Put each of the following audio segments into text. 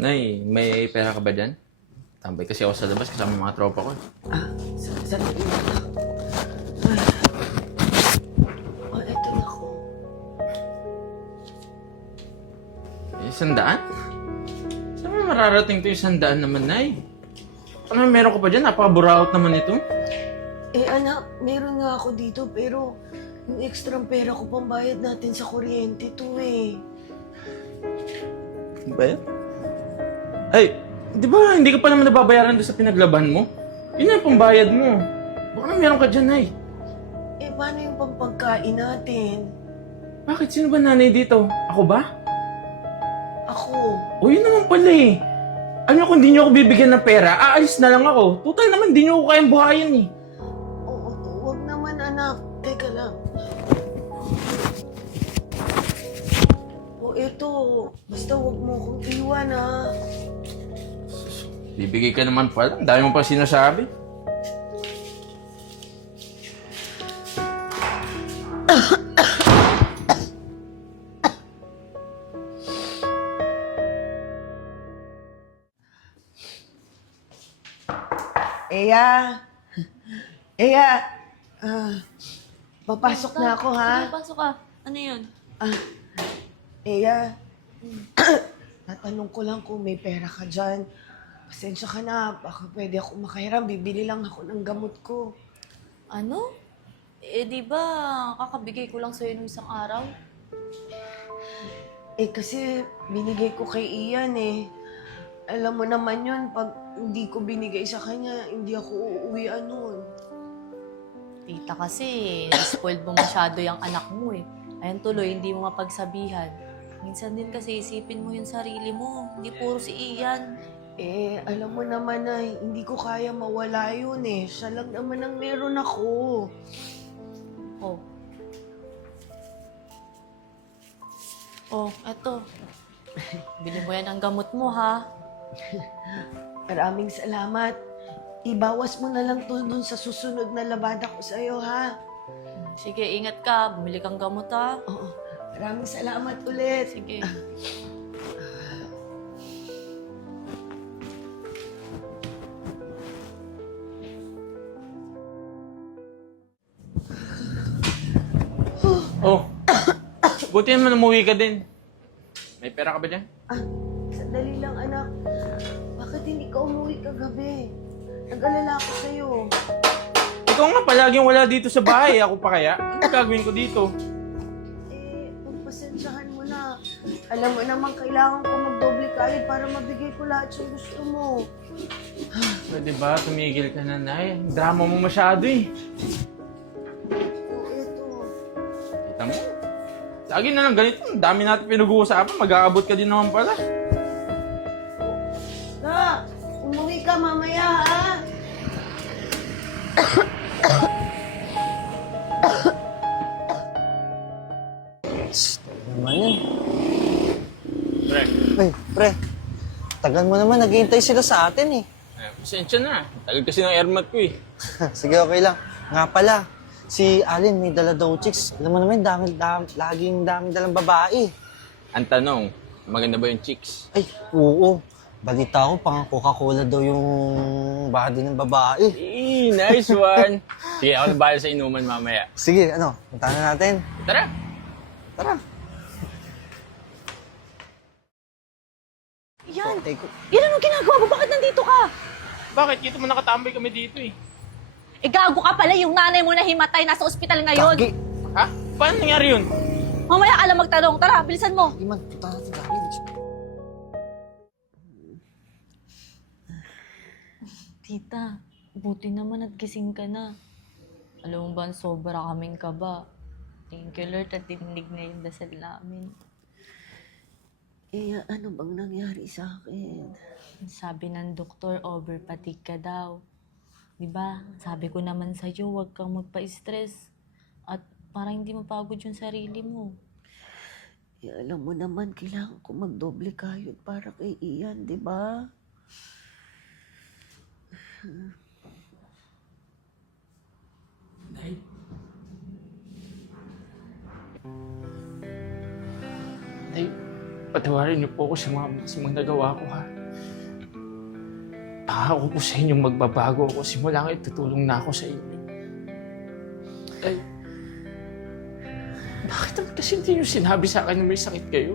Nay, may pera ka ba dyan? Tambay kasi ako sa labas kasama yung mga tropa ko. Sandali lang. Eto na ako. Eh, 100? Saan mo mararating to yung 100 naman, Nay? Ano, meron ka pa dyan? Napaka-buraot naman ito. Anak, meron nga ako dito pero yung extra pera ko pambayad natin sa kuryente to eh. Ano ba yan? Ay, di ba hindi ka pa naman nababayaran doon sa pinaglaban mo? Yun na yung pambayad mo. Baka meron ka dyan, Nay. Paano yung pampagkain natin? Bakit? Sino ba nanay dito? Ako ba? Ako. O yun naman pala eh. Alam niyo, kung di niyo ako bibigyan ng pera, aalis na lang ako. Total naman, di niyo ako kayang buhayin eh. Wag naman anak. Teka lang. Eto. Basta wag mo akong iwan ha. Bibigay ka naman pala. Ang dami mo pa sinasabi. Eya. Eya. Papasok na ako ha. Sige, pasok ka. Ano yun? Eya. Natanong ko lang kung may pera ka dyan. Pasensya ka na. Baka pwede ako makahiram. Bibili lang ako ng gamot ko. Ano? Di ba kakabigay ko lang sa'yo nung isang araw? Kasi binigay ko kay Ian eh. Alam mo naman yun, pag hindi ko binigay sa kanya, hindi ako uuwian nun. Tita kasi, spoiled mo masyado yung anak mo eh. Ayan tuloy, hindi mo mapagsabihan. Minsan din kasi isipin mo yung sarili mo. Hindi puro si Ian. Alam mo naman na hindi ko kaya mawala yun eh. Siya lang naman ang meron ako. Oh. Oh, eto. Bili mo yan ang gamot mo, ha? Maraming salamat. Ibawas mo na lang to dun sa susunod na labada ko sa'yo, ha? Sige, ingat ka. Bumili kang gamot, ha? Oo. Maraming salamat ulit. Sige. Oh, buti naman umuwi ka din. May pera ka ba dyan? Sandali lang, anak. Bakit hindi ka umuwi kagabi? Nag-alala ako sa'yo. Ikaw nga palaging wala dito sa bahay. Ako pa kaya? Ano gagawin ko dito? Pagpasensyahan mo na. Alam mo naman, kailangan ko magdoble kayod para mabigay ko lahat yung gusto mo. Pwede ba? Tumigil ka na, Nay. Drama mo masyado eh. Eto. Kita mo? Lagi na lang ganito. Ang dami natin pinag-uusapan. Mag-aabot ka din naman pala. Na, umuwi ka mamaya, ha? Naman yan. Pre, Ay, pre. Tagal mo naman, naghihintay sila sa atin eh. pasensya na. Tagal kasi ng airmat ko eh. Sige, okay lang. Nga pala, si Alin may dala daw chicks. Alam mo naman, laging daming dalang babae. Ang tanong, maganda ba yung chicks? Ay, oo. Balita ko, pang Coca-Cola daw yung body ng babae. Nice one! Sige, ako na bahala sa inuman mamaya. Sige, ano, puntahan na natin. Tara! Tara. Yan! Take ko. Yan anong ginagawa mo? Bakit nandito ka? Bakit? Dito mo nakatambay kami dito eh. Gago ka pala. Yung nanay mo na himatay. Nasa ospital ngayon. Kagi. Ha? Paano nangyari yun? Mamaya ka lang magtanong. Tara, bilisan mo. Iman, puntahan natin kagi. Tita, buti naman at gising ka na. Alam mo ba, sobra kaming kaba. Thank you, Lord, at dinig na yung dasal namin. Ano bang nangyari sa akin? Sabi ng doktor, overfatigue ka daw. Diba? Sabi ko naman sa'yo, huwag kang magpa-stress. At parang hindi mapagod yung sarili mo. Alam mo naman, kailangan ko magdoble kayod para kay Ian, di ba? Nay? Nay, Patawarin niyo po ako sa mga masamang nagawa ko, ha? Pangako ko sa inyo magbabago ako. Simula ngayon, tutulong na ako sa inyo. Ay, bakit naman kasi hindi niyo sinabi sa akin na may sakit kayo?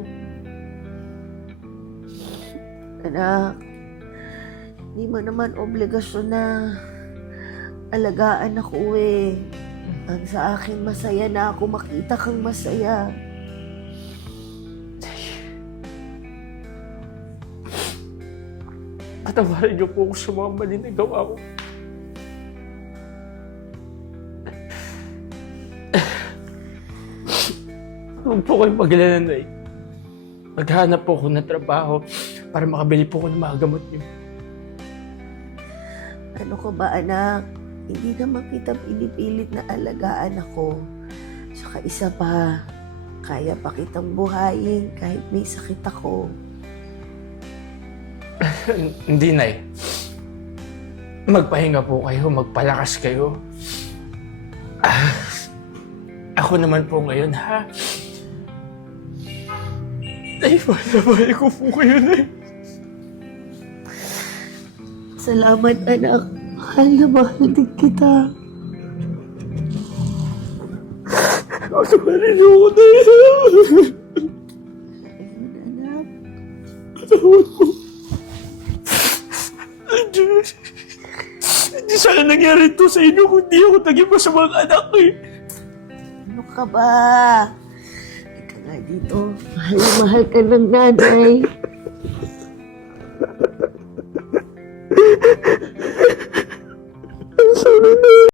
Anak, hindi mo naman obligasyon na alagaan ako eh. Ang sa akin, masaya na ako makita kang masaya. Patawarin niyo po ako sa mga mali na gawa ko. Huwag po kayong mag-alala, Nay. Maghanap po ako ng trabaho para makabili po ako ng mga gamot niyo. Ano ko ba, anak? Hindi naman kita pinipilit na alagaan ako. Saka isa pa, kaya pa kitang buhayin kahit may sakit ako. Hindi, Nay. Magpahinga po kayo, magpalakas kayo. Ako naman po ngayon, ha? Ay, mahal ko po kayo, Nay. Salamat, anak. Mahal na mahal din kita. Patawarin niyo ako, Nay. Ayun, anak. Patawad po. Hindi sana nangyari to sa inyo kung di ako naging masamang anak eh. Ano ka ba? Ika nga dito. Mahal na mahal ka ng nanay. Sana na